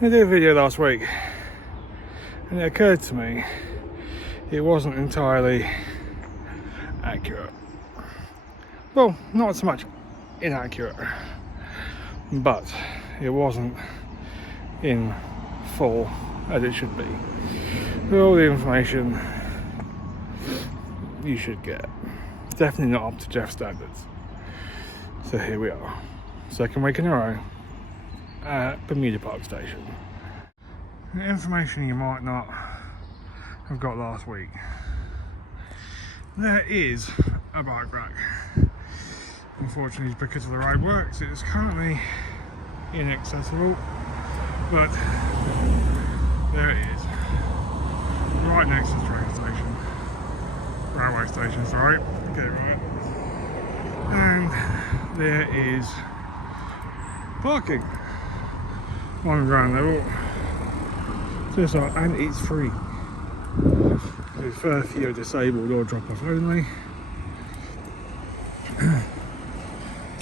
I did a video last week and it occurred to me it wasn't entirely accurate. Well, not so much inaccurate, but it wasn't in full as it should be. With all the information you should get. It's definitely not up to Jeff's standards. So here we are. Second week in a row at Bermuda Park station. The information you might not have got last week. There is a bike rack. Unfortunately, because of the roadworks, it is currently inaccessible, but there it is, right next to the train station, railway station, sorry, get it right. And there is parking on ground level, just like, and it's free. There's for if you're disabled or drop off only.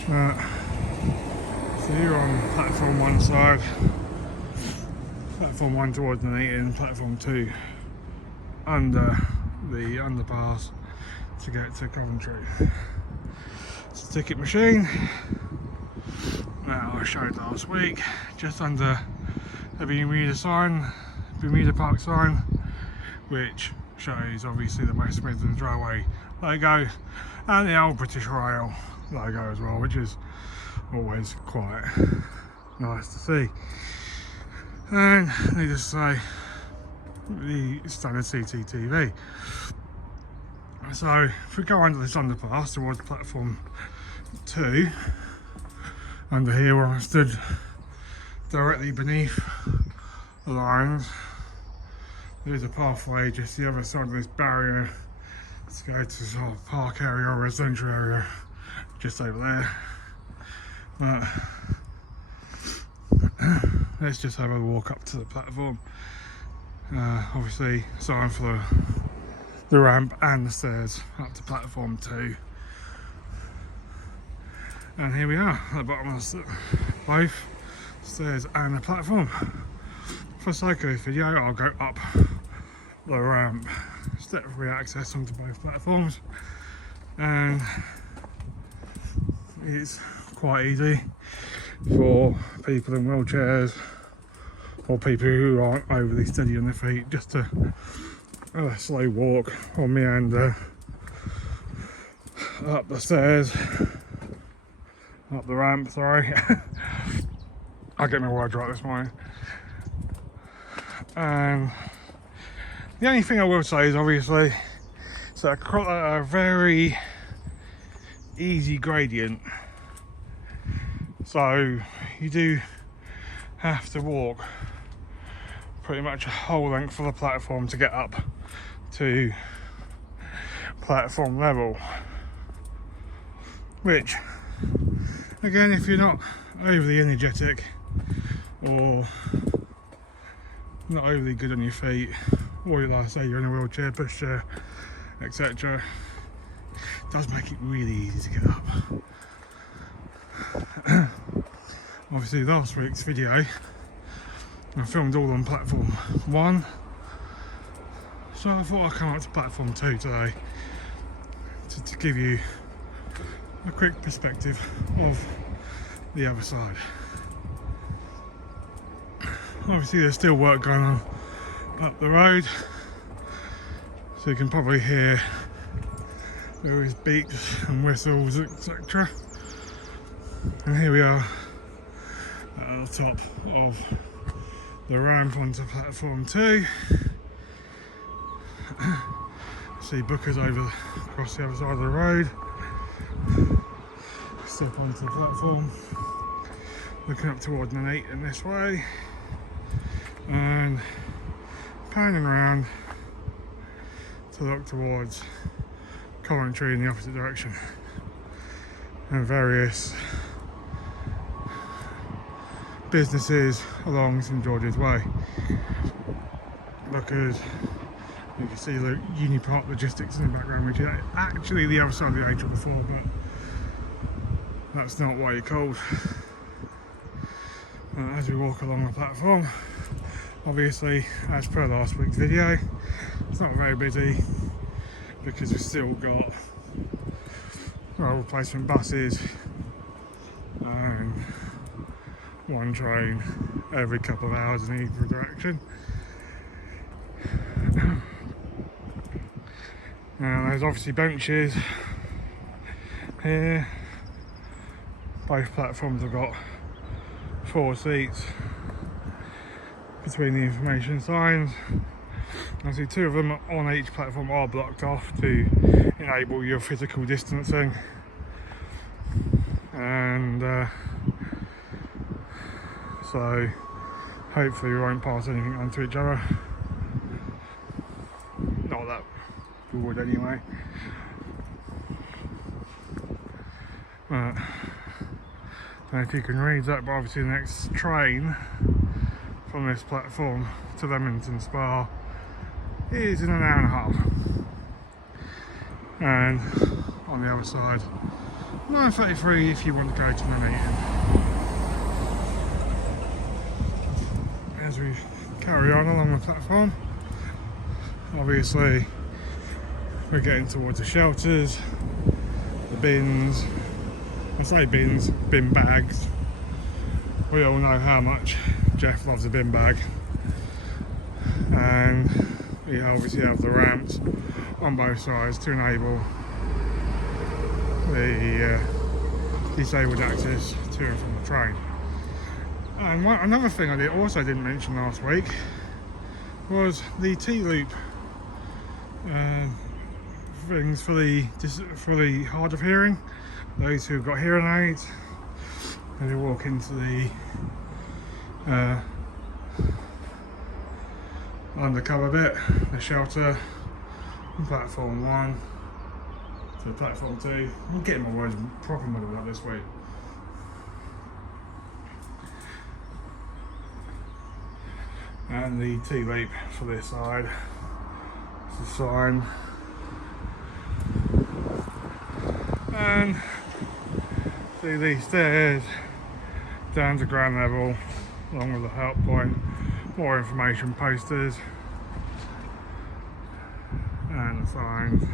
So you're on platform 1 side, platform 1 towards Nuneaton, platform 2 under the underpass to get to Coventry. It's a ticket machine that I showed last week, just under the Bermuda Park sign, which shows obviously the West Midlands Railway logo and the old British Rail logo as well, which is always quite nice to see. And needless to say, the standard CCTV. So if we go under this underpass towards platform 2, under here where I stood directly beneath the lines, there's a pathway just the other side of this barrier to go to sort of park area or residential area just over there. But let's just have a walk up to the platform. Obviously sign for the ramp and the stairs up to platform 2. And here we are at the bottom of both stairs and the platform. For sake of this video, I'll go up the ramp, step-free access onto both platforms, and it's quite easy for people in wheelchairs or people who aren't overly steady on their feet just to slow walk or meander up the stairs, up the ramp, sorry. I get my words right this morning. And the only thing I will say is obviously it's a very easy gradient, so you do have to walk pretty much a whole length of the platform to get up to platform level, which again, if you're not overly energetic or not overly good on your feet, or like I say you're in a wheelchair, pushchair, etc., it does make it really easy to get up. Obviously last week's video I filmed all on platform 1, so I thought I'd come up to platform 2 today to give you a quick perspective of the other side. Obviously there's still work going on up the road, so you can probably hear various beeps and whistles, etc. And here we are at the top of the ramp onto platform 2. See Bookers over across the other side of the road. Step onto the platform, looking up toward Nuneaton this way, and panning around to look towards Coventry in the opposite direction, and various businesses along St George's Way, because you can see the Unipark Logistics in the background, which is actually the other side of the A444, but that's not why you're called. As we walk along the platform, obviously, as per last week's video, it's not very busy because we've still got replacement buses and one train every couple of hours in either direction. Now there's obviously benches here. Both platforms have got 4 seats between the information signs. Obviously 2 of them on each platform are blocked off to enable your physical distancing, and so hopefully we won't pass anything onto each other. Not that we would anyway. I don't know if you can read that, but obviously the next train from this platform to Leamington Spa is in an hour and a half. And on the other side, 9:33 if you want to go to Nuneaton. As we carry on along the platform, obviously we're getting towards the shelters, the bins. I say bins, bin bags. We all know how much Jeff loves a bin bag. And we obviously have the ramps on both sides to enable the disabled access to and from the train. And another thing I also didn't mention last week was the T-loop things for the hard of hearing. Those who've got hearing aids, and you walk into the undercover bit, the shelter, from platform 1 to platform 2. I'm getting my words proper muddled up this week. And the T-loop for this side. It's a sign. And see these stairs down to ground level, along with the help point, more information posters and the signs.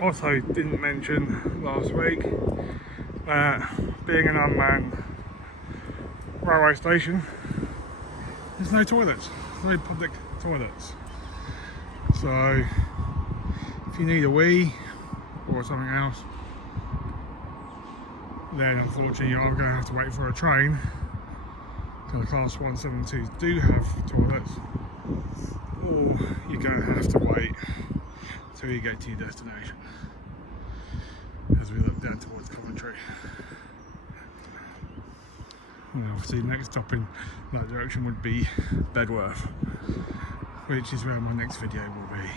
Also didn't mention last week that being an unmanned railway station, there's no toilets, no public toilets. So if you need a wee or something else, then unfortunately you're going to have to wait for a train, because the class 172s do have toilets, or you're going to have to wait till you get to your destination, as we look down towards Coventry. And obviously the next stop in that direction would be Bedworth, which is where my next video will be.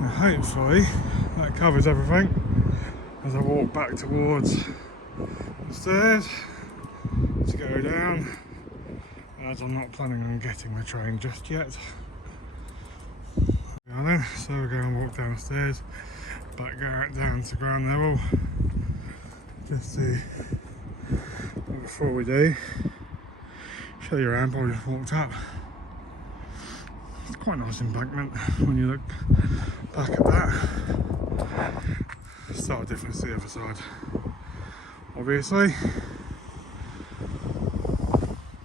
Now hopefully that covers everything as I walk back towards the stairs to go down, as I'm not planning on getting the train just yet. So we're going to walk downstairs, back down to ground level, just to, before we do, show you around. I just walked up. It's quite a nice embankment when you look back at that. Stark difference to the other side, obviously,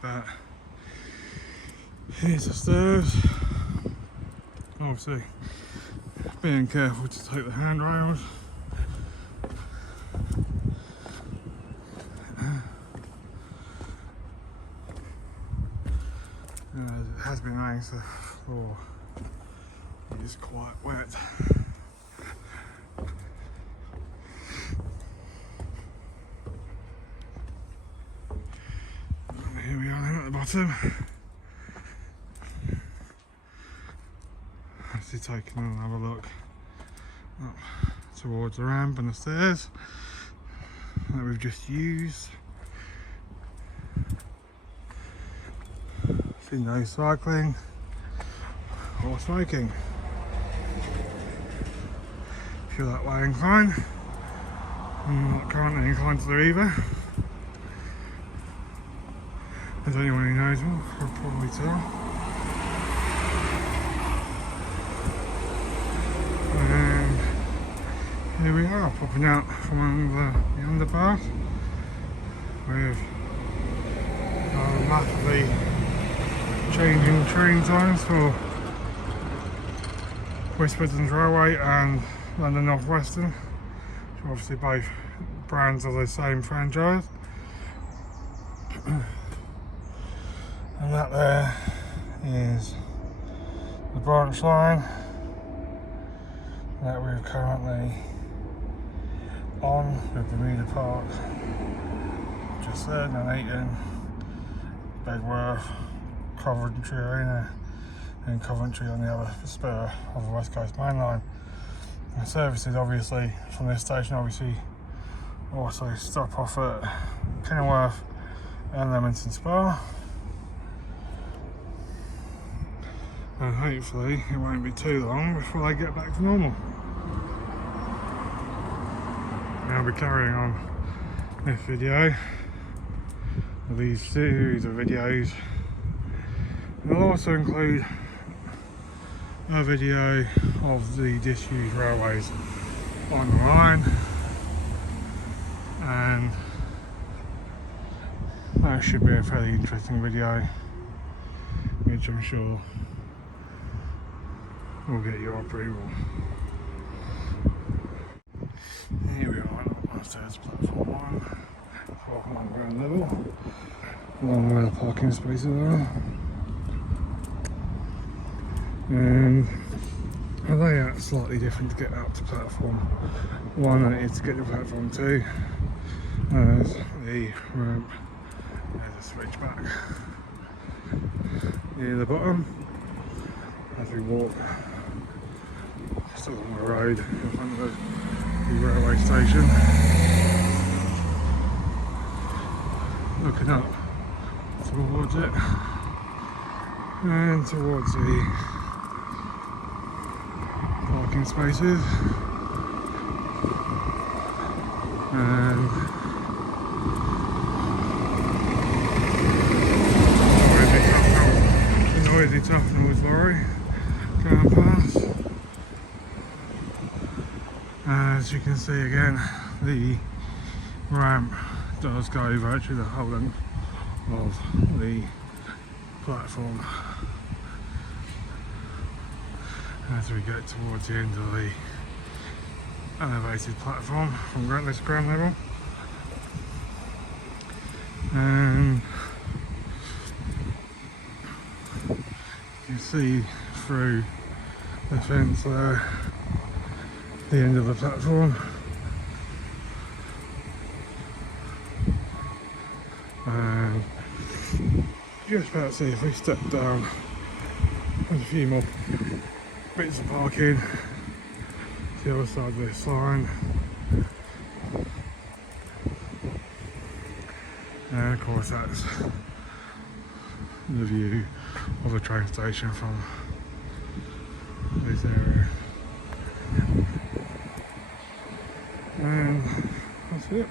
but here's the stairs. Obviously being careful to take the handrails. It has been raining, so the floor is quite wet. And here we are then at the bottom. Actually taking another look up towards the ramp and the stairs that we've just used. See no cycling or smoking. if you're that way inclined. I'm not currently inclined to do either. As anyone who knows me will probably tell. And here we are, popping out from the underpass with massively changing train times for West Midlands Railway and London North Western, which are obviously both brands of the same franchise. And that there is the branch line that we're currently on with Bermuda Park. Just there, Nuneaton, Bedworth, Coventry Arena, and Coventry on the other spur of the West Coast Main Line. And services obviously from this station obviously also stop off at Kenilworth and Leamington Spa. And hopefully it won't be too long before they get back to normal. I'll be carrying on this video, these series of videos, and I'll also include a video of the disused railways on the line, and that should be a fairly interesting video, which I'm sure will get your approval. Here we are on upstairs platform 1, walking on ground level, along where the parking spaces are. And the layout's slightly different to get up to platform 1 than it is to get to platform 2. There's the ramp, there's a switch back near the bottom as we walk just along the road in front of the railway station, looking up towards it and towards the parking spaces, and the noisy tough noise lorry going past. As you can see again, the ramp does go virtually the whole length of the platform as we get towards the end of the elevated platform from ground level. And you see through the fence there the end of the platform, and just about to see if we step down, there's a few more bits of parking to the other side of this line, and of course that's the view of the train station from this area. And that's it.